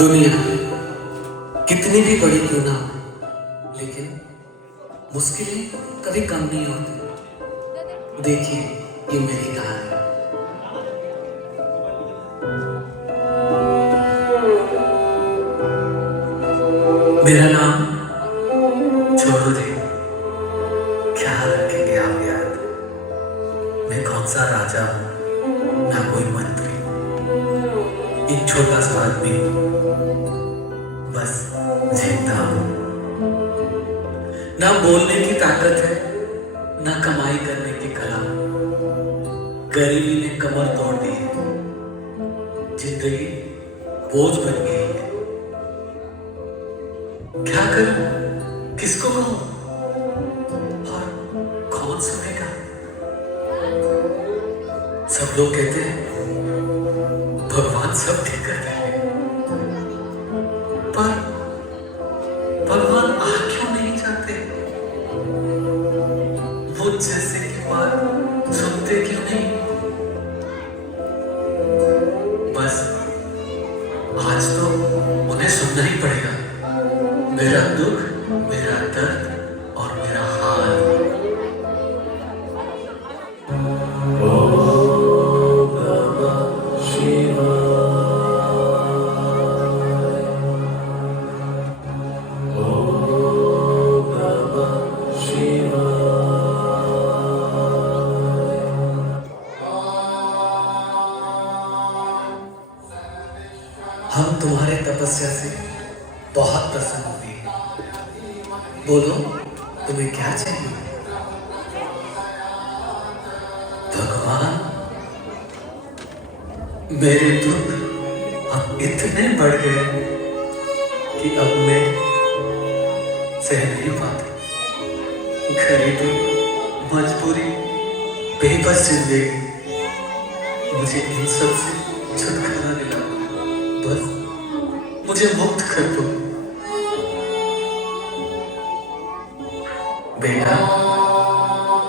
दुनिया कितनी भी बड़ी क्यों ना हो, लेकिन मुश्किलें कभी कम नहीं होती। देखिए ये मेरी कहानी। मेरा नाम छोड़ो दे, ख्याल रखेंगे आप याद। मैं कौन सा राजा हूं, ना कोई मंत्री, एक छोटा सा आदमी, बस जीता हूं। ना बोलने की ताकत है, ना कमाई करने की कला। गरीबी ने कमर तोड़ दी है, जिंदगी बोझ बन गई है। क्या करूं, किसको कहूं और कौन सुनेगा? सब लोग कहते हैं भगवान सब ठीक कर देंगे, पर भगवान आ क्यों नहीं चाहते? वो जैसे की बात सुनते क्यों नहीं? बस आज तो उन्हें सुनना ही पड़ेगा। मेरा दुख, मेरा दर्द और मेरा हाल। ओम नमः शिवाय। ओम नमः शिवाय। हम तुम्हारे तपस्या से बहुत प्रसन्न हुए। बोलो तुम्हें क्या चाहिए? भगवान, मेरे दुख अब इतने बढ़ गए कि अब मैं सह नहीं पाता। गरीबी, मजबूरी, बेबस जिंदगी, मुझे इन सब से छुटकारा दिला। बस मुझे मुक्त कर दो। बेटा,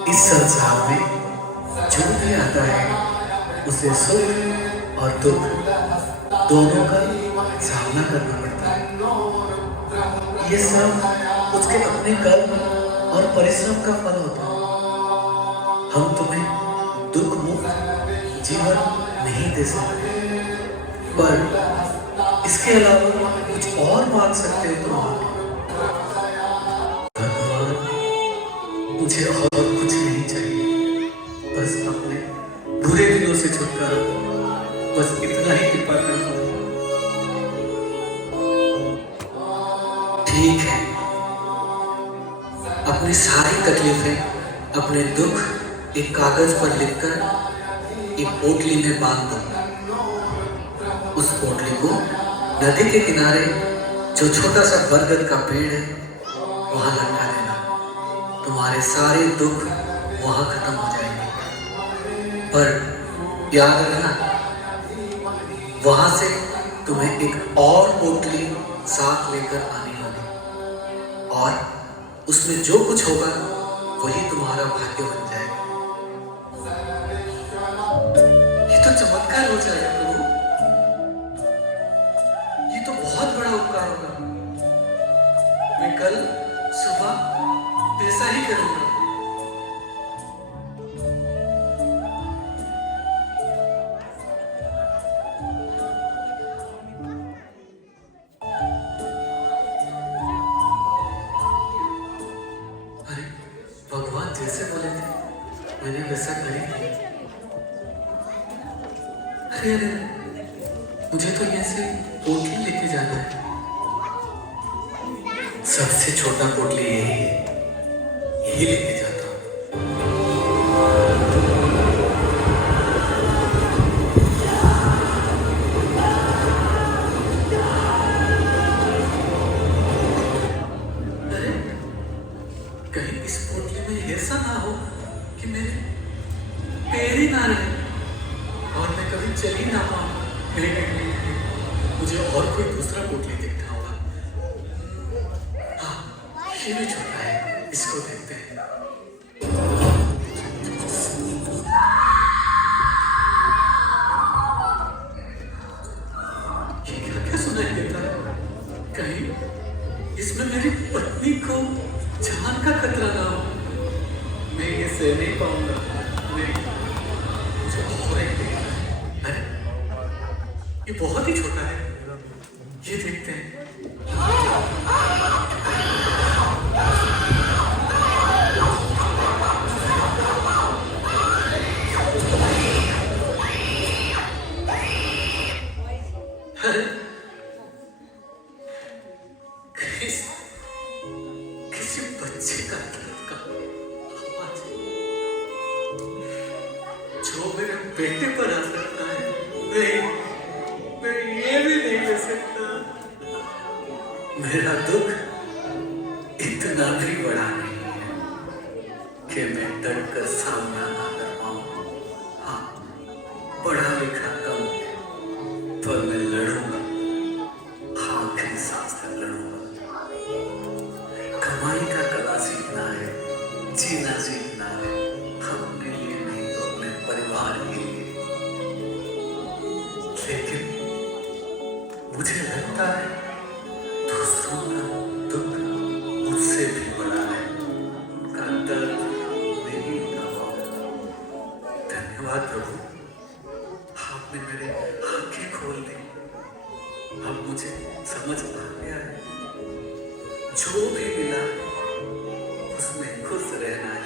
इस संसार में जो भी आता है उसे सुख और दुख दोनों का सामना करना पड़ता है। ये सब उसके अपने कर्म और परिश्रम का फल होता है। हम तुम्हें दुख मुक्त जीवन नहीं दे सकते, पर इसके अलावा कुछ और मांग सकते हो तुम। मुझे और कुछ नहीं चाहिए, बस अपने बुरे दिनों से छुटकारा, बस इतना ही कृपा करना। ठीक है, अपनी सारी तकलीफें, अपने दुख एक कागज पर लिखकर एक पोटली में बांध दो। उस पोटली को नदी के किनारे जो छोटा सा बरगद का पेड़ है वहां लटका देना। तुम्हारे सारे दुख वहां खत्म हो जाएंगे, पर याद रखना, वहां से तुम्हें एक और पोटली साथ लेकर आनी होगी, और उसमें जो कुछ होगा वही तुम्हारा भाग्य बन जाएगा। ये तो चमत्कार हो जाएगा प्रभु, ये तो बहुत बड़ा उपकार होगा। मैं कल सुबह ऐसा ही करूंगा। अरे भगवान जैसे बोले थे मैंने वैसा कर ही दिया। अरे मुझे तो यहाँ से पोटली लेके जाना है। सबसे छोटा पोटली यही है, यही लेके जाता हूँ। अरे कहीं इस पोटली में ऐसा ना हो कि मेरे पैर ही ना रहे और मैं कभी चल ही ना पाऊँ। मुझे और कोई दूसरा पोटली देखना होगा। हाँ, ये भी छोटा है, इसको देखते हैं। ये क्या सुनाई देता है? कहीं इसमें मेरी पत्नी को जान का खतरा ना हो। मैं ये सह नहीं पाऊंगा। नहीं, मुझे और एक देखना है। अरे ये बहुत ही छोटा है, ये देखते हैं। किसी बच्चे का दर्द का आवाज जो मेरे बेटे पर आ सकता है। नहीं, मैं ये भी नहीं ले सकता। मेरा दुख इतना भी बड़ा नहीं है कि मैं डरकर सामना ना कर पाऊं। हाँ, पढ़ा लिखा कम है, पर मैं लड़ूंगा। आखिरी सांस तक लड़ूंगा। कमाई का कला सीखना है, जीना सीखना है, अपने लिए नहीं तो अपने परिवार के लिए। लेकिन मुझे लगता है दूसरों का दुख मुझसे भी बड़ा है, उनका दर्द नहीं का होगा। धन्यवाद प्रभु, आपने मेरे आंखें खोल दी। अब मुझे समझ आ गया है, जो भी मिला उसमें खुश रहना है।